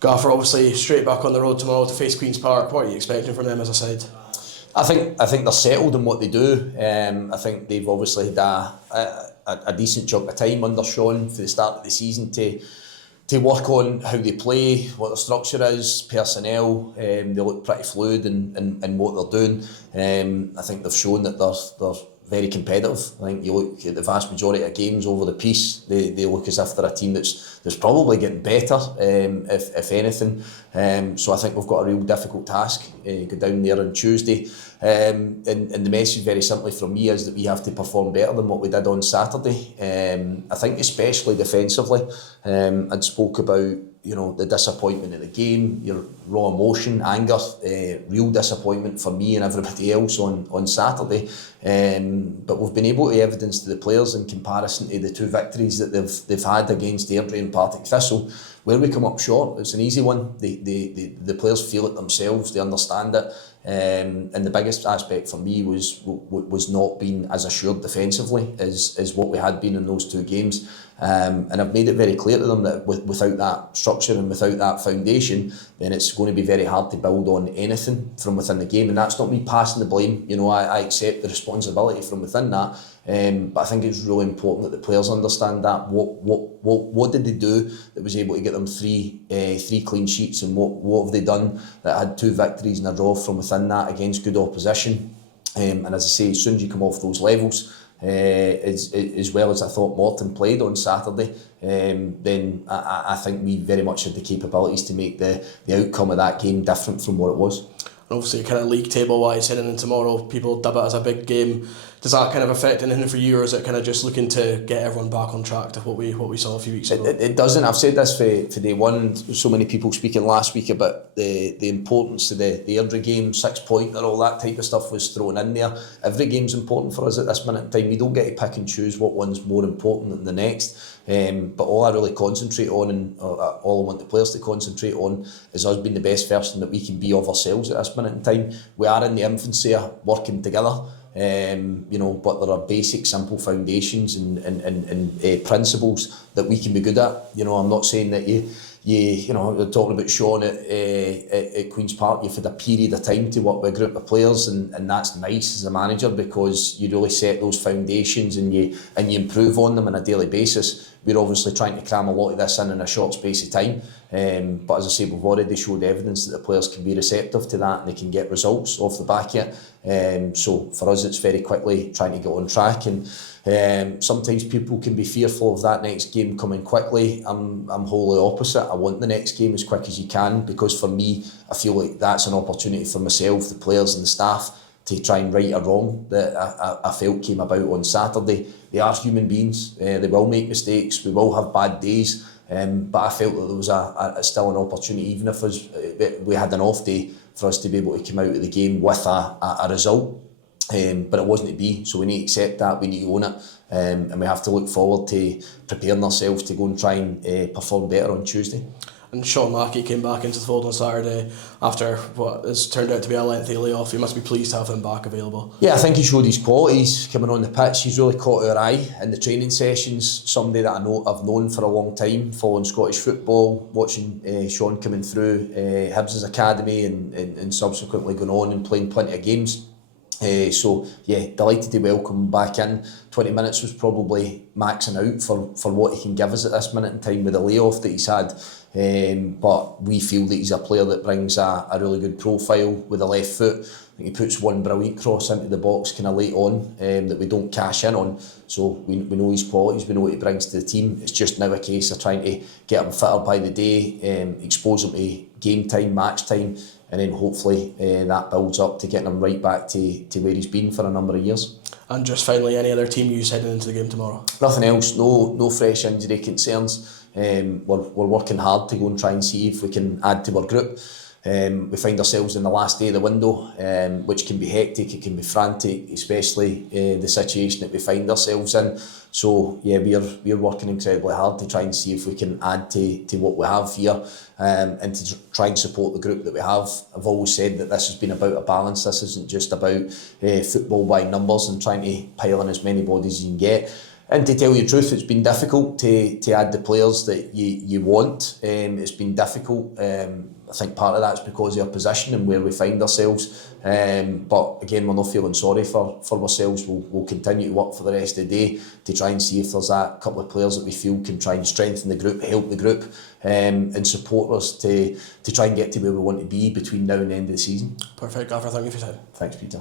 Gaffer obviously straight back on the road tomorrow to face Queen's Park. What are you expecting from them as a side? I think they're settled in what they do. I think they've obviously had a decent chunk of time under Sean for the start of the season to work on how they play, what their structure is, personnel. They look pretty fluid in what they're doing. I think they've shown that they're very competitive. I think you look at the vast majority of games over the piece, they look as if they're a team that's probably getting better, if anything. So I think we've got a real difficult task. Go down there on Tuesday. And the message very simply from me is that we have to perform better than what we did on Saturday. I think especially defensively. I'd spoke about the disappointment of the game, your raw emotion, anger, real disappointment for me and everybody else on Saturday. But we've been able to evidence to the players in comparison to the two victories that they've had against Airdrie and Partick Thistle, where we come up short. It's an easy one. The players feel it themselves, they understand it. And the biggest aspect for me was not being as assured defensively as what we had been in those two games. And I've made it very clear to them that without that structure and without that foundation, then it's going to be very hard to build on anything from within the game. And that's not me passing the blame. I accept the responsibility from within that. But I think it's really important that the players understand that. What did they do that was able to get them three clean sheets, and what have they done that had two victories and a draw from within that against good opposition? And as I say, as soon as you come off those levels, as well as I thought Morton played on Saturday, then I think we very much had the capabilities to make the outcome of that game different from what it was. And obviously, kind of league table wise, heading in tomorrow, people dub it as a big game. Does that kind of affect anything for you, or is it kind of just looking to get everyone back on track to what we saw a few weeks ago? It doesn't. I've said this for day one. So many people speaking last week about the importance of the Airdrie game, 6 point, and all that type of stuff was thrown in there. Every game's important for us at this minute in time. We don't get to pick and choose what one's more important than the next. But all I really concentrate on, and all I want the players to concentrate on, is us being the best version that we can be of ourselves at this minute in time. We are in the infancy of working together. But there are basic, simple foundations and principles that we can be good at. I'm not saying that you're talking about Sean at Queen's Park. You've had a period of time to work with a group of players, and that's nice as a manager, because you really set those foundations and you improve on them on a daily basis. We're obviously trying to cram a lot of this in a short space of time. But as I say, we've already showed evidence that the players can be receptive to that and they can get results off the back of it. So for us, it's very quickly trying to get on track. And sometimes people can be fearful of that next game coming quickly. I'm wholly opposite. I want the next game as quick as you can, because for me, I feel like that's an opportunity for myself, the players and the staff, to try and right a wrong that I felt came about on Saturday. They are human beings. They will make mistakes. We will have bad days. But I felt that there was still an opportunity, even if we had an off day, for us to be able to come out of the game with a result. But it wasn't to be, so we need to accept that, we need to own it, and we have to look forward to preparing ourselves to go and try and perform better on Tuesday. And Sean Mackey came back into the fold on Saturday after what has turned out to be a lengthy layoff. You must be pleased to have him back available. Yeah, I think he showed his qualities coming on the pitch. He's really caught our eye in the training sessions. Somebody that I've known for a long time, following Scottish football, watching Sean coming through Hibs' academy and subsequently going on and playing plenty of games. So yeah, delighted to welcome him back in. 20 minutes was probably maxing out for what he can give us at this minute in time with the layoff that he's had. But we feel that he's a player that brings a really good profile with a left foot. I think he puts one brilliant cross into the box kind of late on that we don't cash in on. So we know his qualities, we know what he brings to the team. It's just now a case of trying to get him fitter by the day, expose him to game time, match time, and then hopefully that builds up to getting him right back to where he's been for a number of years. And just finally, any other team news heading into the game tomorrow? Nothing else, no fresh injury concerns. We're working hard to go and try and see if we can add to our group. We find ourselves in the last day of the window, which can be hectic, it can be frantic, especially the situation that we find ourselves in. So yeah, we're working incredibly hard to try and see if we can add to what we have here, and to try and support the group that we have. I've always said that this has been about a balance. This isn't just about football by numbers and trying to pile in as many bodies as you can get. And to tell you the truth, it's been difficult to add the players that you want. It's been difficult. I think part of that's because of our position and where we find ourselves. But again, we're not feeling sorry for ourselves. We'll continue to work for the rest of the day to try and see if there's that couple of players that we feel can try and strengthen the group, help the group, and support us to try and get to where we want to be between now and the end of the season. Perfect, Gaffer. Thank you for your time. Thanks, Peter.